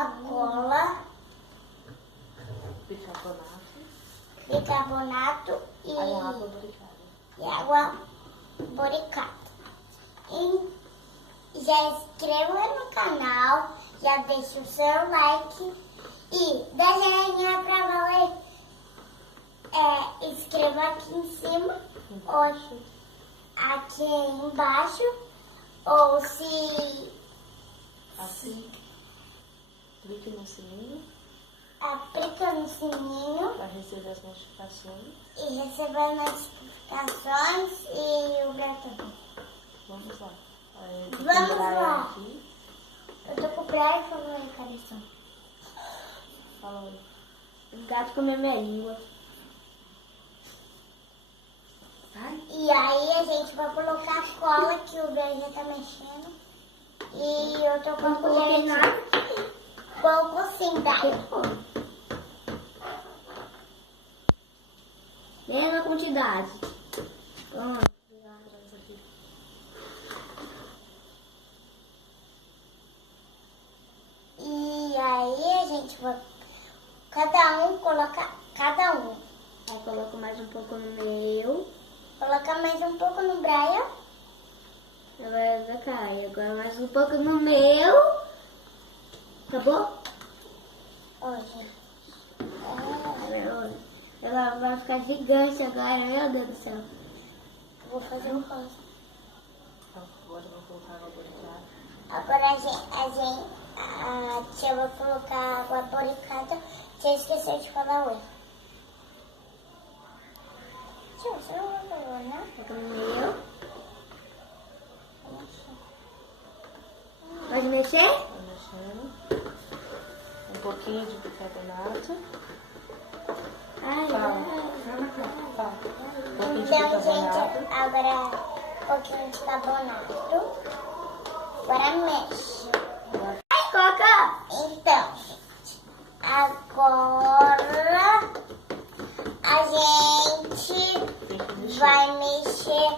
Coca-Cola, bicarbonato e água boricada. E já inscreva no canal, já deixa o seu like e dá joinha pra valer. Escreva aqui em cima, ou aqui embaixo, ou se assim, clique no sininho aplica no sininho para receber as notificações. e receber as notificações e o gato. Vamos lá. Vamos lá. Aqui. Eu tô com o Brian falando aí, cabeção. Fala aí. O gato comeu minha língua. Vai. E aí a gente vai colocar a cola que o Brian já tá mexendo. E eu tô com a colher aqui. Pouco sim, Brian. Mesma quantidade. Pronto. E aí a gente vai... Cada um coloca... Cada um. Aí coloco mais um pouco no meu. Coloca mais um pouco no Brian. Agora da Caia. Agora mais um pouco no meu. Acabou? Hoje. Ela vai ficar gigante agora, meu Deus do céu. Vou fazer um rosa. Então, agora eu vou colocar água boricada. Agora a tia vai colocar água boricada. Tia esqueceu de falar oi. Tia, você não vai falar oi, né? Coloca no meu. Pode mexer? Vai mexendo. Um pouquinho de bicarbonato. Ai, Fala. Fala. Um pouquinho de Então, bicarbonato. gente, agora um pouquinho de carbonato. Agora mexe. ai, Coca! Então, gente, agora a gente vai mexer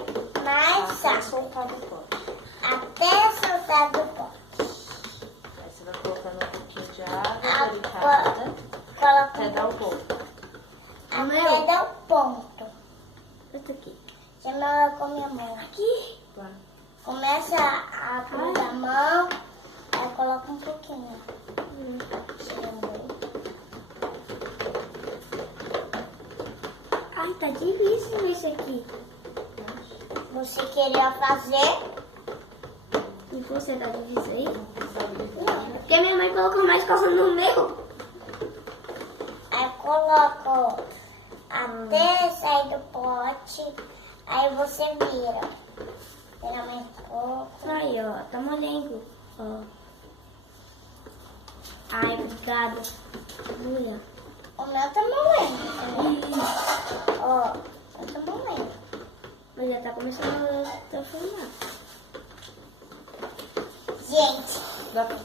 mais Até rápido. soltar do pote. Até soltar do pote. Aí você vai colocando um pouquinho de água Água. boricada. Coloca Até dar o ponto. até dar o ponto. Isso aqui. Chama com minha mão. Aqui. Vai. Começa a colocar a mão, aí coloca um pouquinho. Ai, tá difícil isso aqui. Você queria fazer? E você tá difícil aí? Porque minha mãe colocou mais coisa no meu. Aí coloca até sair do pote, aí você vira. Vira mais pouco. Aí, ó, tá molengo. Ó. Ai, obrigada. Olha. O meu tá moendo. Ó, o meu tá moendo. Mas já tá começando a transformar. Gente, Dá pra